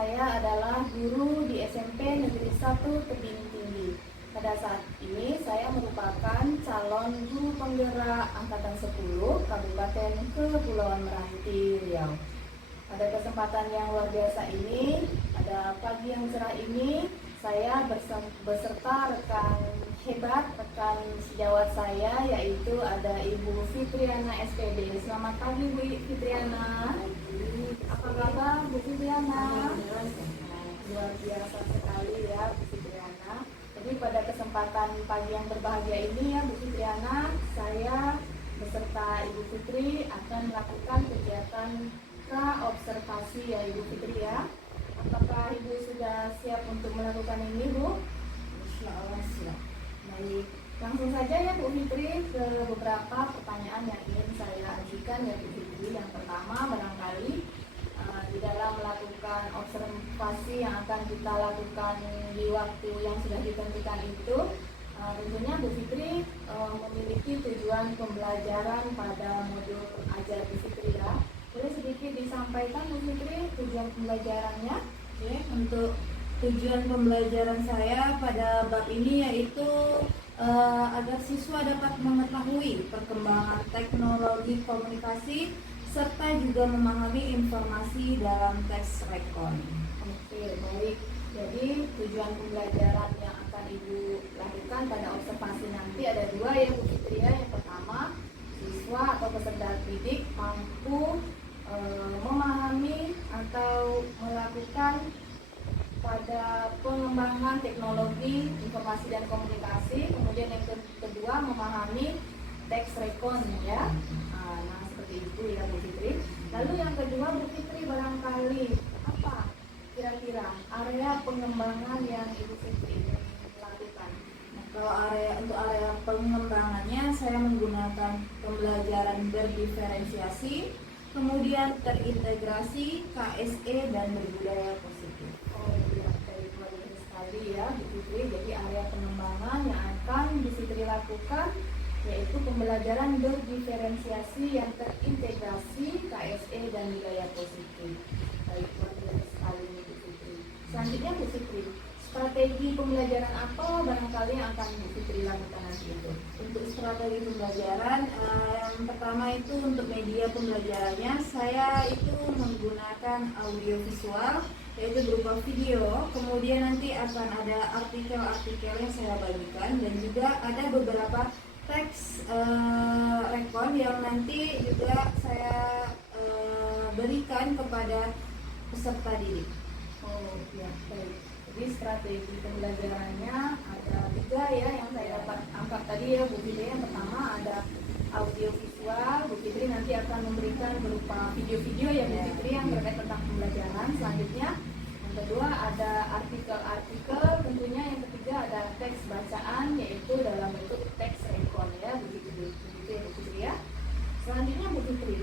saya adalah guru di SMP Negeri 1 Tebing Tinggi. Pada saat ini saya merupakan calon guru penggerak Angkatan 10 Kabupaten Kepulauan Meranti, Riau. Pada kesempatan yang luar biasa ini, pada pagi yang cerah ini, saya beserta rekan hebat, rekan sejawat saya, yaitu ada Ibu Fitriana SPD. Selamat pagi Bu Fitriana. Apa kabar Bu Fitriana? Luar biasa sekali ya Bu Fitriana. Jadi pada kesempatan pagi yang berbahagia ini ya Bu Fitriana, saya beserta Ibu Fitri akan melakukan kegiatan observasi ya Ibu Fitri ya. Apakah Ibu sudah siap untuk melakukan ini Bu? Insya Allah siap. Baik, langsung saja ya Bu Fitri ke beberapa pertanyaan yang ingin saya ajukan ya Bu Fitri. Yang pertama barangkali di dalam melakukan observasi yang akan kita lakukan di waktu yang sudah ditentukan itu, tentunya Bu Fitri memiliki tujuan pembelajaran pada modul ajar Bu Fitri ya. Boleh sedikit disampaikan Bu Fitri tujuan pembelajarannya? Oke, untuk tujuan pembelajaran saya pada bab ini yaitu agar siswa dapat mengetahui perkembangan teknologi komunikasi serta juga memahami informasi dalam teks rekon. Oke, baik. Jadi tujuan pembelajaran yang akan Ibu lakukan pada observasi nanti ada dua ya Bu Fitri ya. Yang pertama, siswa atau peserta didik mampu memahami atau melakukan pada pengembangan teknologi informasi dan komunikasi. Kemudian yang kedua, memahami teks rekon ya. Nah seperti itu ya Bu Fitri. Lalu yang kedua Bu Fitri, barangkali apa kira-kira area pengembangan yang Ibu Fitri lakukan? Nah, kalau untuk area pengembangannya saya menggunakan pembelajaran berdiferensiasi, kemudian terintegrasi, KSE, dan berbudaya positif. Oh iya, baik, luar biasa sekali ya Bu Fitri. Jadi area pengembangan yang akan Bu Fitri lakukan yaitu pembelajaran berdiferensiasi yang terintegrasi, KSE, dan budaya positif. Baik, luar biasa sekali Bu Fitri. Selanjutnya Bu Fitri, strategi pembelajaran apa barangkali yang akan Bu Fitri lakukan nanti itu? Untuk strategi pembelajaran, yang pertama itu untuk media pembelajarannya saya itu menggunakan audio visual yaitu berupa video. Kemudian nanti akan ada artikel-artikel yang saya bagikan dan juga ada beberapa teks rekon yang nanti juga saya berikan kepada peserta didik. Oh ya, baik. Jadi strategi pembelajarannya ada tiga ya yang saya dapat angkat tadi ya Bu Fitri. Yang pertama ada audio visual. Bu Fitri nanti akan memberikan berupa video-video ya Bu Fitri yang terkait tentang pembelajaran. Selanjutnya yang kedua ada artikel-artikel, tentunya yang ketiga ada teks bacaan yaitu dalam bentuk teks rekon ya begitu ya Bu Fitri ya. Selanjutnya Bu Fitri,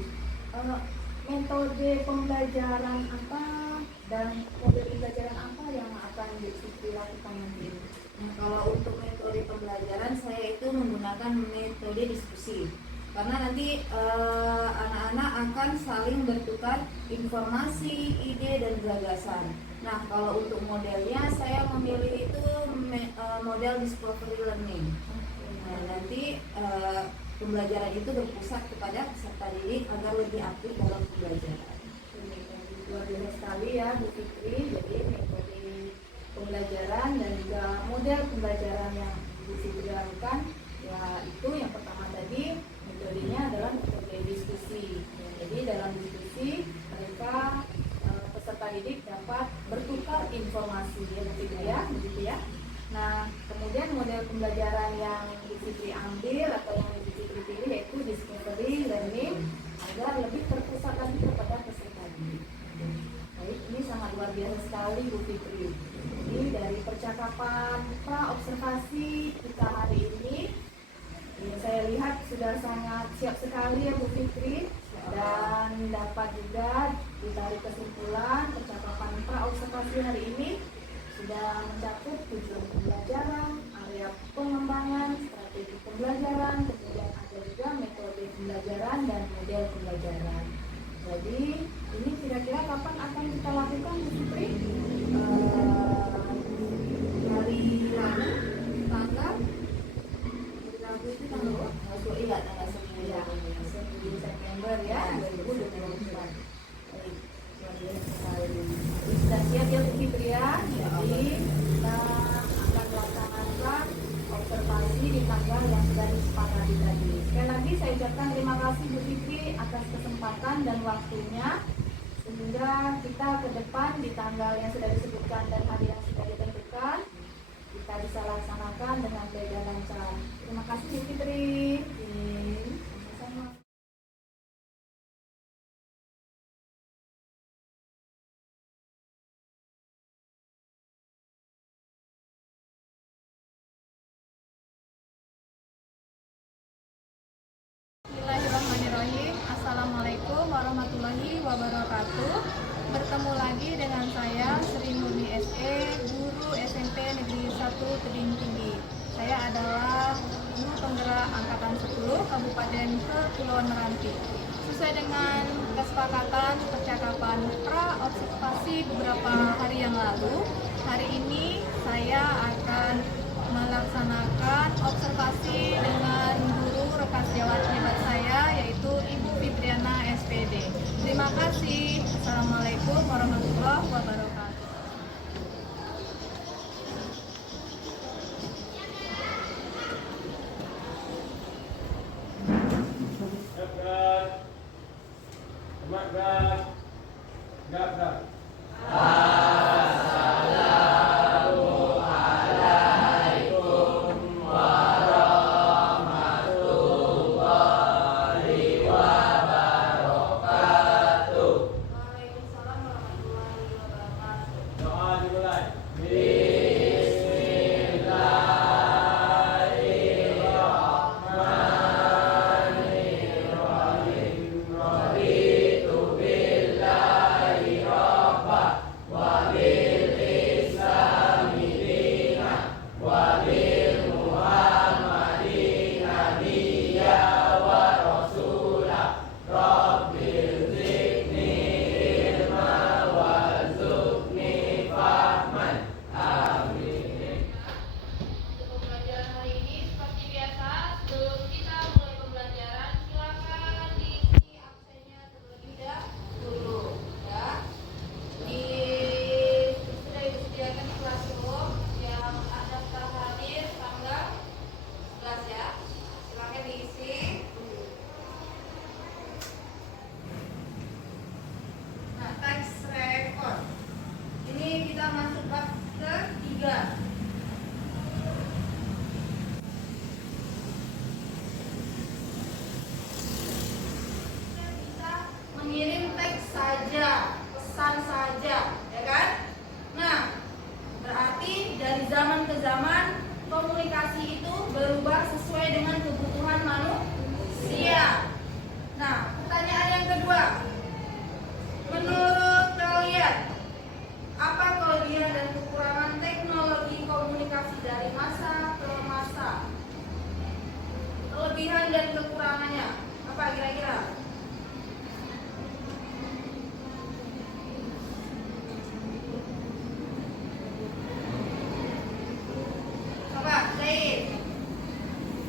metode pembelajaran apa dan model pembelajaran apa yang akan Bu Fitri lakukan nanti? Nah, kalau untuk metode pembelajaran saya itu menggunakan metode diskusi. Karena nanti anak-anak akan saling bertukar informasi, ide, dan gagasan. Nah, kalau untuk modelnya saya memilih itu model discovery learning. Nah, nanti pembelajaran itu berpusat kepada peserta didik agar lebih aktif dalam pembelajaran. Luar biasa sekali ya Bu Fitri. Jadi metode pembelajaran dan juga model pembelajaran yang Bu Fitri lakukan ya itu yang pertama tadi metodenya adalah metode diskusi. Jadi dalam diskusi mereka peserta didik dapat bertukar informasi ya begitu ya. Nah kemudian model pembelajaran yang Bu Fitri ambil atau yang Bu Fitri pilih yaitu discovery learning agar lebih terpusat lagi kepada peserta didik. Baik, ini sangat luar biasa sekali Bu Fitri. Jadi dari percakapan observasi kita hari ini saya lihat sudah sangat siap sekali ya Bu Fitri, dan dapat juga ditarik kesimpulan percakapan observasi hari ini sudah mencakup tujuan pembelajaran, area pengembangan, strategi pembelajaran, kemudian ada juga metode pembelajaran dan model pembelajaran. Jadi ini kira-kira kapan akan kita lakukan Bu Fitri? Fitria. Jadi kita akan melaksanakan observasi di tanggal yang sudah disepakati tadi. Sekali lagi saya ucapkan terima kasih Bu Fitri atas kesempatan dan waktunya, sehingga kita ke depan di tanggal yang sudah disebutkan dan hari yang sudah ditentukan kita bisa laksanakan dengan baik dan lancar. Terima kasih Bu Fitri. Sama-sama. Bismillahirrahmanirrahim. Assalamualaikum warahmatullahi wabarakatuh. Bertemu lagi dengan saya Sri Murni SE, guru SMP Negeri 1 Tebing Tinggi. Saya adalah guru penggerak angkatan 10 Kabupaten Kepulauan Meranti. Sesuai dengan kesepakatan percakapan pra-observasi beberapa hari yang lalu, hari ini saya akan melaksanakan observasi dengan guru rekan sejawat hebat saya, yaitu Ibu Fitriana SPD. Terima kasih. Assalamualaikum warahmatullahi wabarakatuh. Mengirim teks saja, pesan saja, ya kan? Nah, berarti dari zaman ke zaman komunikasi itu berubah sesuai dengan kebutuhan manusia. Nah, pertanyaan yang kedua, menurut kalian apa kelebihan dan kekurangan teknologi komunikasi dari masa ke masa? Kelebihan dan kekurangannya apa kira-kira?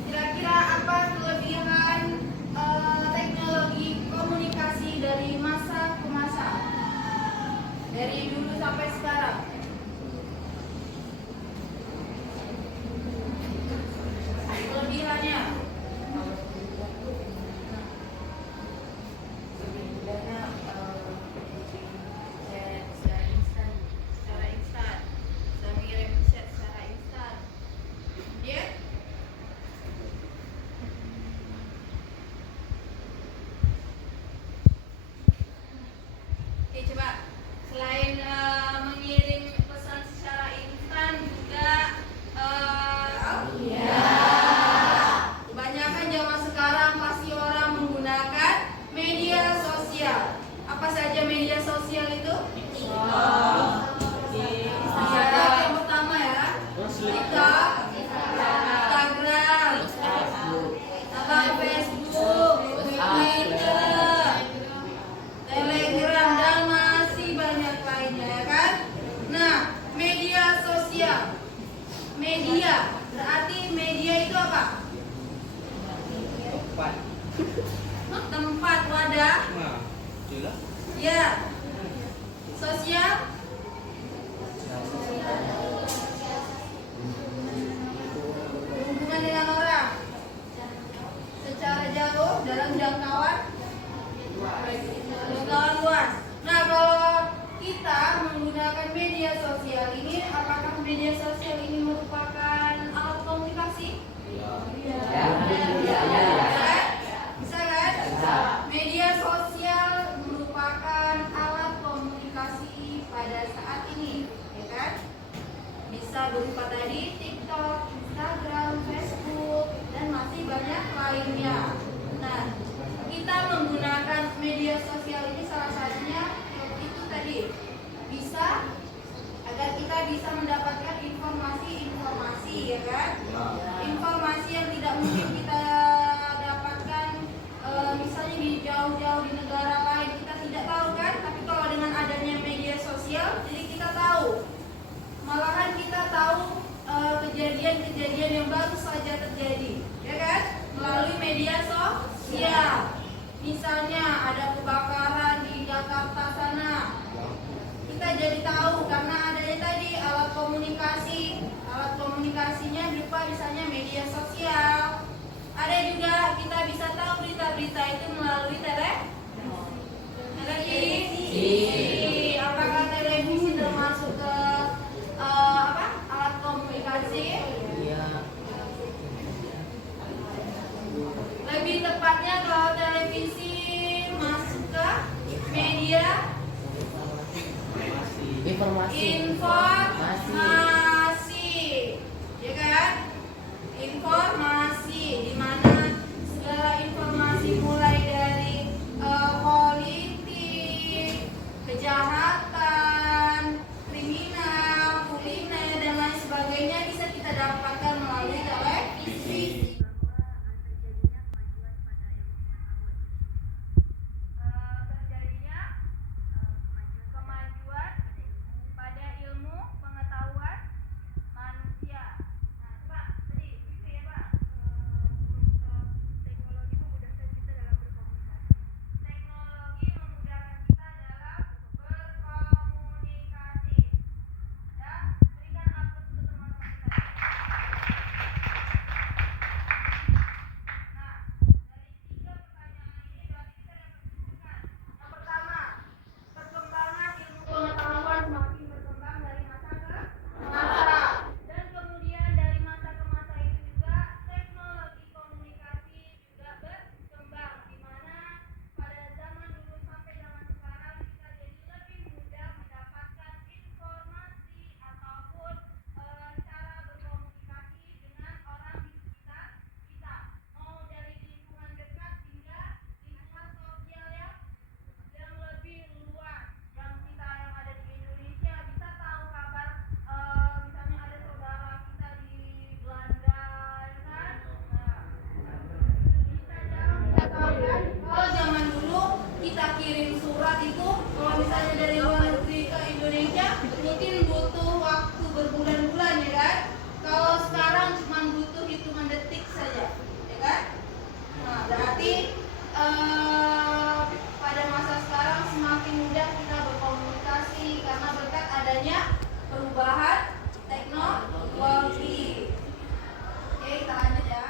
Kira-kira apa kelebihan teknologi komunikasi dari masa ke masa, dari dulu sampai sekarang? Kelebihannya secara instan, bisa mengirim chat secara instan, ya. Oke, coba selain mengirim merupakan alat komunikasi? Ya. Bisa kan? Media sosial merupakan alat komunikasi pada saat ini, ya kan? Bisa berupa tadi TikTok, Instagram, Facebook, dan masih banyak lainnya. Nah, kita menggunakan media sosial ini salah satunya itu tadi bisa agar kita bisa mendapatkan informasi, ya kan? Informasi yang tidak mungkin kita dapatkan misalnya di jauh-jauh di negara lain kita tidak tahu kan? Tapi kalau dengan adanya media sosial, jadi kita tahu. Malahan kita tahu kejadian-kejadian yang baru saja terjadi, ya kan? Melalui media sosial. Misalnya ada kebakaran di Jakarta sana, kita jadi tahu karena adanya tadi alat komunikasi. Alat komunikasinya berupa misalnya media sosial. Ada juga kita bisa tahu berita-berita itu melalui televisi. Apakah televisi termasuk ke alat komunikasi? Lebih tepatnya kalau televisi masuk ke media informasi, ya kan? Informasi di mana segala informasi mulai dari politik, kejahatan, kriminal, kuliner dan lain sebagainya bisa kita dapatkan melalui televisi. Terjadinya kemajuan pada ilmu pengetahuan manusia. Nah, coba tadi itu ya Pak, teknologi memudahkan kita dalam berkomunikasi. Teknologi memudahkan kita dalam berkomunikasi. Ya, berikan aplaus untuk teman-teman kita. Nah, dari 3 pertanyaan ini berarti kita dapat simpulkan. Yang pertama, perkembangan ilmu pengetahuan semakin berkembang dari masa ke masa, dan kemudian dari masa ke masa itu juga teknologi komunikasi juga berkembang, di mana pada zaman dulu sampai zaman sekarang kita jadi lebih mudah mendapatkan informasi ataupun cara berkomunikasi dengan orang di sekitar kita, mau dari lingkungan dekat hingga lingkungan sosial yang lebih luas. Yang kita yang ada di Indonesia bisa tahu kabar misalnya ada saudara kita di Belanda, ya kan? Nah, bisa jarang kita tahu kan? Kalau zaman dulu kita kirim surat itu, kalau misalnya dari luar negeri ke Indonesia mungkin butuh waktu berbulan-bulan, ya kan? Kalau sekarang cuma butuh hitungan detik saja, ya kan? Nah, berarti pada masa sekarang semakin mudah kita berkomunikasi karena berkat adanya perubahan teknologi. Oke, kita lanjut ya.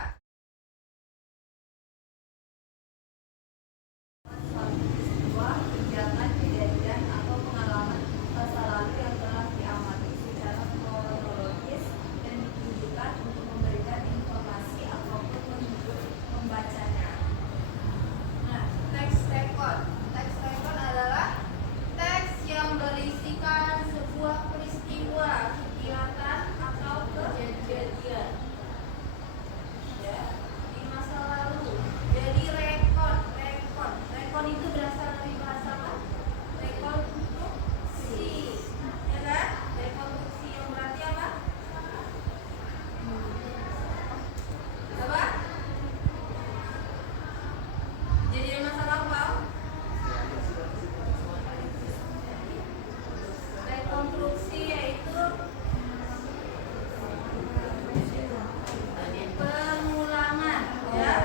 Sebuah kejadian atau pengalaman masa lalu yang telah diamati secara kronologis dan ditunjukkan untuk memberikan informasi ataupun menunjuk membacanya. Nah, teks rekod. Teks rekod adalah teks yang berisikan sebuah peristiwa, kegiatan atau kejadian ya di masa lalu. Jadi rekod itu berasal dari bahasa apa? Rekonstruksi, ya kan? Rekonstruksi yang berarti apa? Apa? Jadi masa lampau. Rekonstruksi yaitu pengulangan, ya.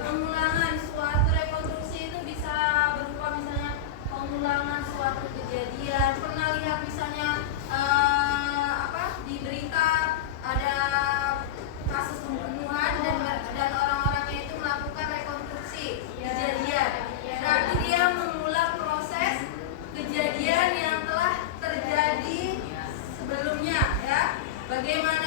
Pengulangan suatu rekonstruksi itu bisa berupa misalnya pengulangan suatu kejadian. Pernah lihat misalnya di berita ada kasus pembunuhan dan orang-orangnya itu melakukan rekonstruksi kejadian. Berarti dia mengulang proses kejadian yang telah terjadi sebelumnya, ya. Bagaimana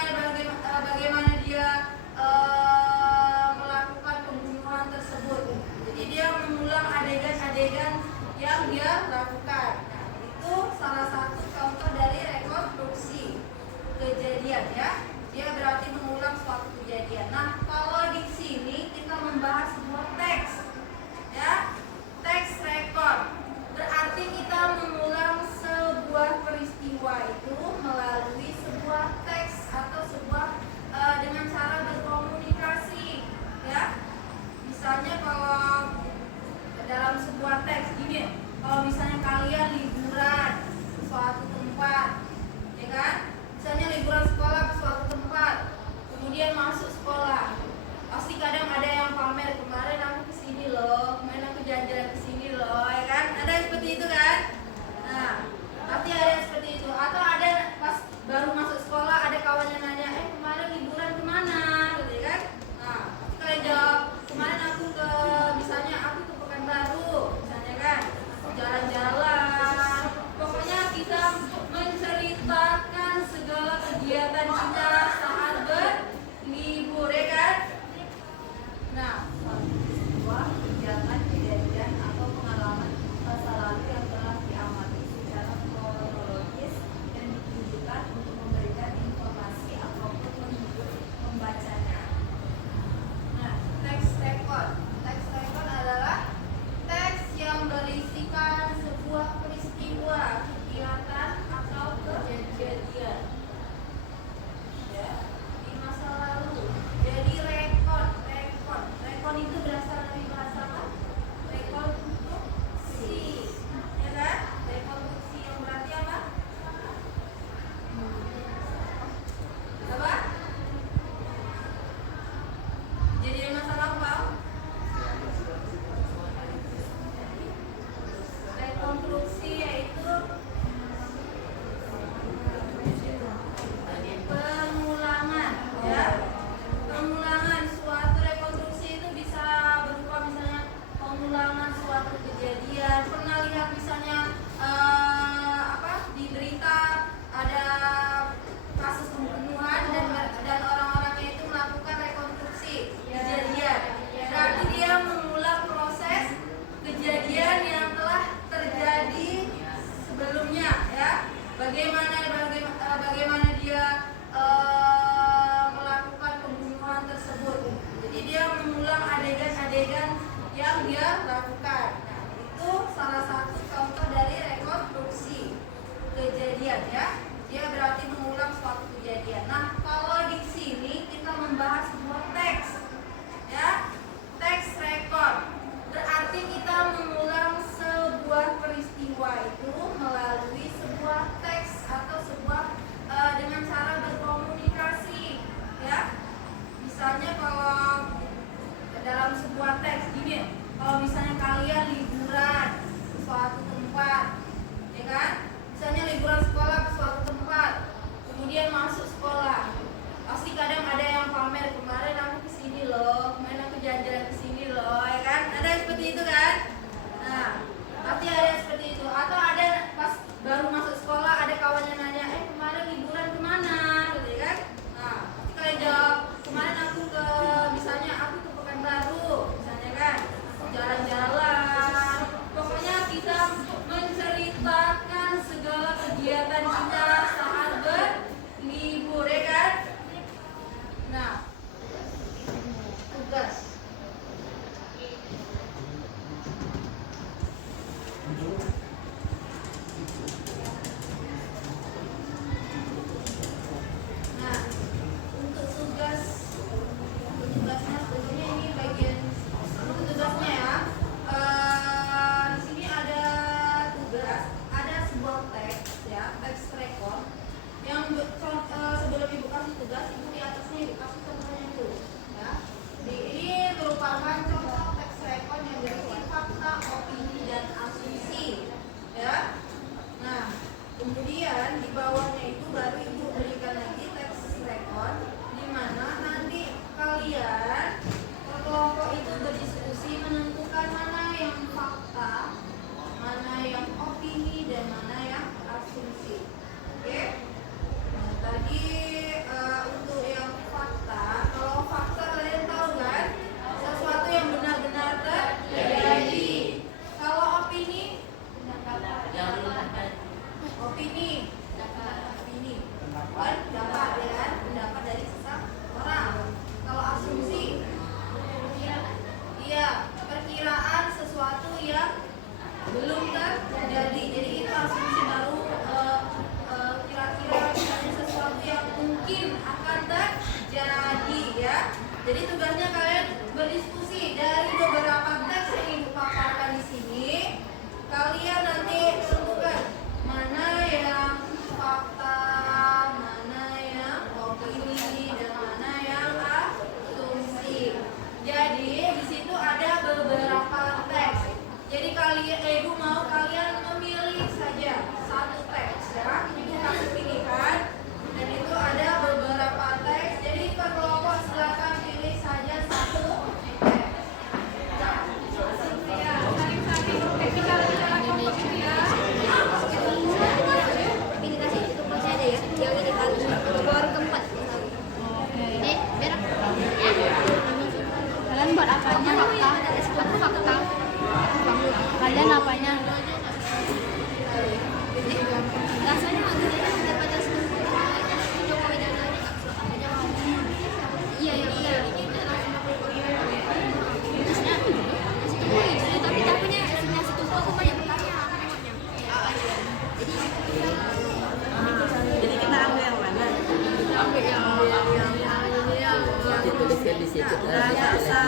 di situ Udah biasa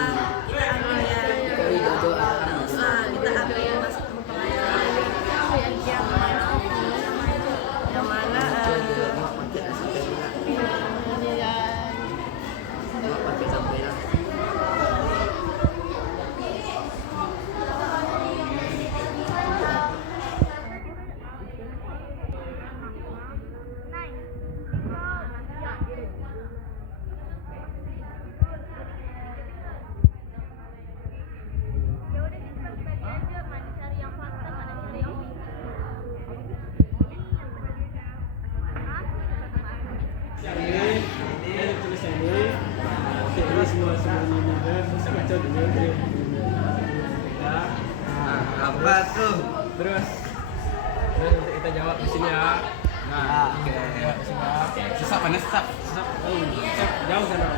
kita ambil ya. Kita ambil masuk ke pelayanan yang mana apa tuh? Terus nanti kita jawab di sini ya. Nah, oke. Jawab di sini ya. Sesap mana sesap? Jauh sana.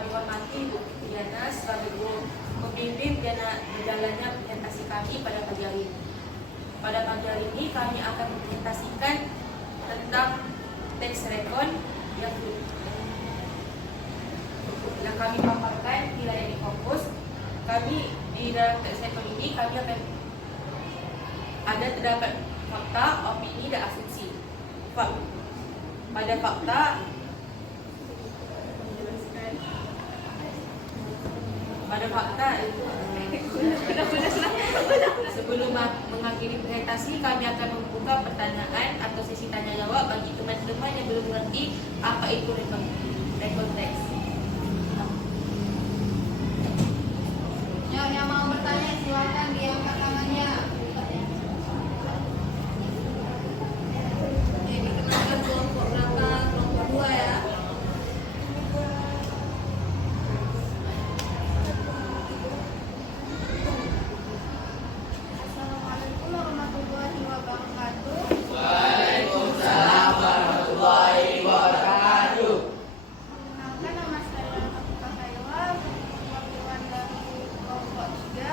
kami hormati Bu Diana sebagai pembimbing berjalannya presentasi kami pada pagi hari ini. Pada pagi hari ini kami akan mempresentasikan tentang tax recon yang kami paparkan di layar kampus. Kami di dalam tax recon ini kami akan ada terdapat fakta, opini dan asumsi. Pada fakta sebelum mengakhiri presentasi kami akan membuka pertanyaan atau sesi tanya jawab bagi teman-teman yang belum mengerti apa itu recon tax. Yang mau bertanya silakan diangkat tangannya. Oke, dikenalkan kelompok berapa? Kelompok 2 ya. Assalamualaikum warahmatullahi wabarakatuh. Waalaikumsalam warahmatullahi wabarakatuh. Perkenalkan, nama saya Nafika Khairwa, perwakilan dari kelompok 3.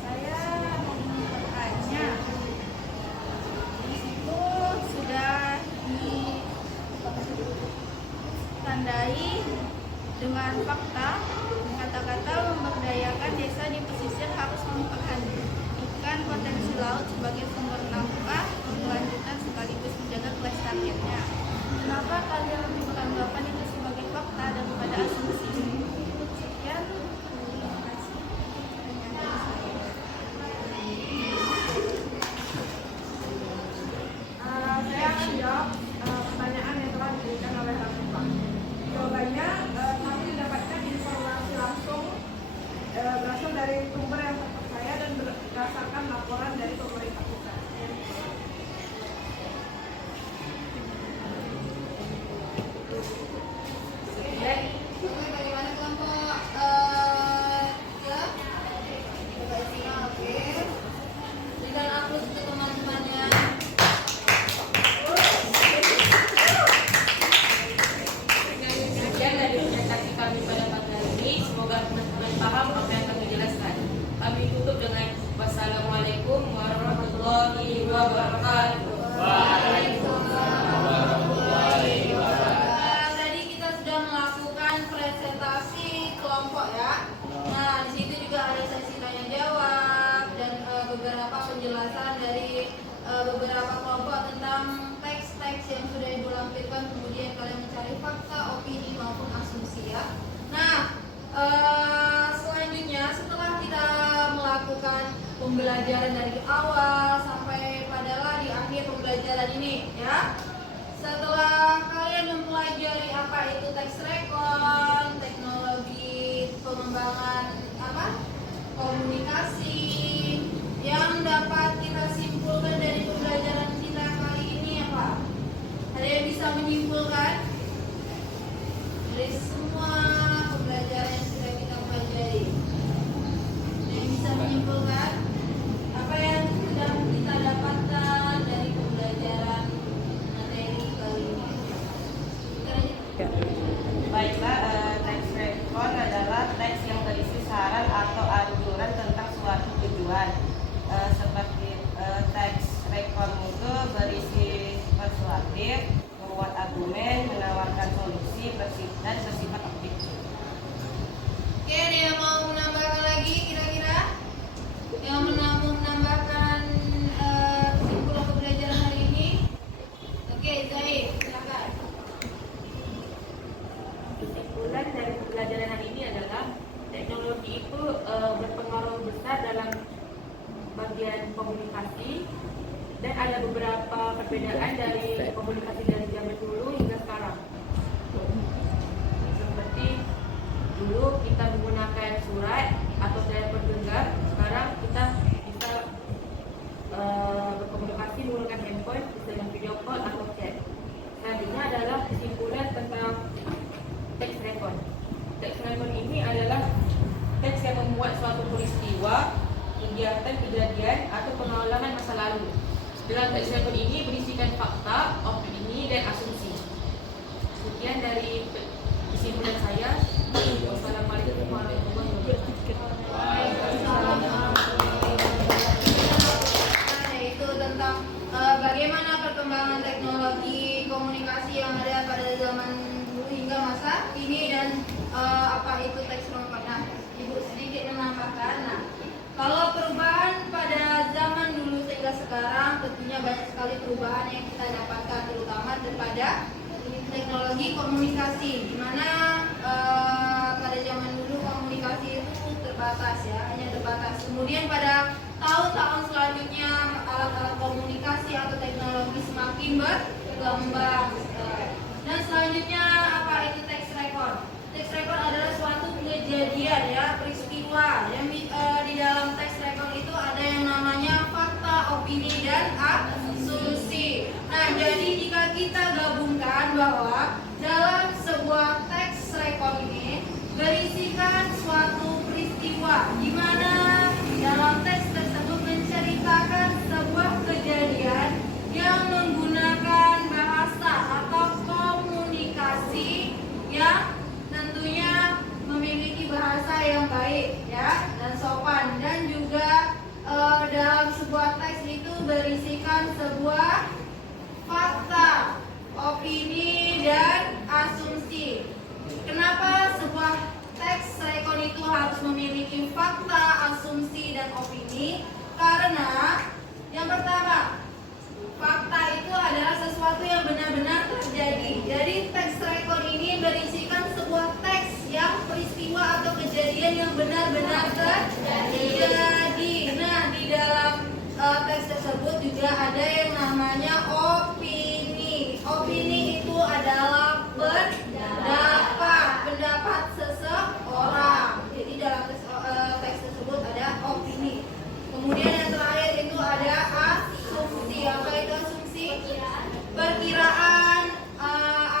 Saya mau bertanya. Di situ sudah ditandai dengan fakta, kata-kata memberdayakan desa di pesisir harus memperhatikan potensi laut sebagai sumber nafkah berkelanjutan sekaligus menjaga kelestariannya. Kenapa kalian lebih beranggapan itu sebagai fakta daripada asumsi? Sekian, terima kasih. Saya akan jawab pertanyaan yang telah diberikan oleh Rafika. Jawabannya, kami mendapatkan informasi langsung berasal dari sumber yang terpercaya dan berdasarkan laporan dari pemerintah pusat. Oke, bagaimana kelompok 3? Oke. Berikan aplaus untuk teman-temannya. Demikian dari presentasi kami pada pagi hari ini. Semoga teman-teman paham apa yang kami jelaskan. Kami tutup dengan wassalamualaikum warahmatullahi wabarakatuh. Tadi kita sudah melakukan presentasi kelompok ya. Nah, di situ juga ada sesi tanya jawab dan beberapa penjelasan dari beberapa kelompok tentang teks-teks yang sudah ibu lampirkan. Kemudian kalian mencari fakta, opini maupun asumsi ya. Nah, selanjutnya setelah kita melakukan pembelajaran dari awal sampai padalah di akhir pembelajaran ini ya. Setelah kalian mempelajari apa itu tax recon, teknologi pengembangan komunikasi, yang dapat kita simpulkan dari pembelajaran kita kali ini apa? Ada yang bisa menyimpulkan dari semua pembelajaran yang sudah kita pelajari? Ada yang bisa menyimpulkan apa yang sudah kita dapatkan dari pembelajaran materi kali ini? Baiklah, tax recon adalah teks yang berisi saran atau anjuran tentang suatu tujuan. Seperti teks recon itu berisi persuasif, membuat argumen, menawarkan solusi, dan bersifat objektif. Oke, ada yang mau menambahkan lagi kira-kira? Yang mau menambahkan kesimpulan pembelajaran hari ini? Oke, Zaid, silakan. Kesimpulan dari pembelajaran hari ini adalah teknologi itu berpengaruh besar dalam bagian komunikasi dan ada beberapa perbedaan dari komunikasi dari zaman dulu hingga sekarang. Seperti dulu kita menggunakan surat atau telepon genggam, sekarang kita bisa berkomunikasi menggunakan handphone, bisa dengan video call atau chat. Selanjutnya adalah kesimpulan tentang tax recon. Tax recon ini adalah teks yang memuat suatu peristiwa, kegiatan, kejadian atau pengalaman masa lalu. Dalam tax recon ini berisikan fakta, opini, dan asumsi. Sekian dari kesimpulan saya. komunikasi yang ada pada zaman dulu hingga masa kini dan apa itu teks record. Nah, Ibu sedikit menambahkan. Nah, kalau perubahan pada zaman dulu sehingga sekarang tentunya banyak sekali perubahan yang kita dapatkan, terutama daripada teknologi komunikasi, di mana pada zaman dulu komunikasi itu terbatas ya, hanya terbatas. Kemudian pada tahun-tahun selanjutnya alat-alat komunikasi atau teknologi semakin berkembang. Dan selanjutnya apa itu teks record? Teks record adalah suatu kejadian ya, peristiwa yang di dalam teks record itu ada yang namanya fakta, opini, dan asumsi. Nah, jadi jika kita gabungkan bahwa dalam sebuah teks record ini berisikan suatu peristiwa di mana dalam teks tersebut menceritakan sebuah kejadian yang menggunakan bahasa atau komunikasi yang tentunya memiliki bahasa yang baik ya dan sopan, dan juga dalam sebuah teks itu berisikan sebuah fakta, opini, dan asumsi. Kenapa sebuah teks record itu harus memiliki fakta, asumsi, dan opini? Karena yang pertama, fakta itu adalah sesuatu yang benar-benar terjadi. Jadi teks record ini berisikan sebuah teks yang peristiwa atau kejadian yang benar-benar terjadi. Nah, di dalam teks tersebut juga ada yang namanya opini. Opini itu adalah pendapat seseorang. Jadi dalam teks tersebut ada opini. Kemudian yang terakhir itu ada asumsi. Apa itu asumsi? Perkiraan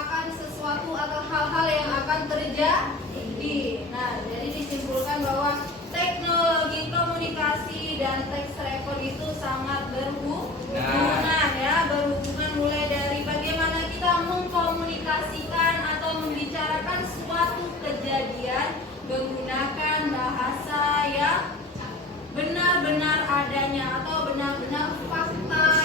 akan sesuatu atau hal-hal yang akan terjadi. Nah, jadi disimpulkan bahwa teknologi komunikasi dan teks record itu sangat berhubungan ya, berhubungan mulai dari bagaimana kita mengkomunikasikan atau membicarakan suatu kejadian menggunakan bahasa yang benar-benar adanya atau benar-benar fakta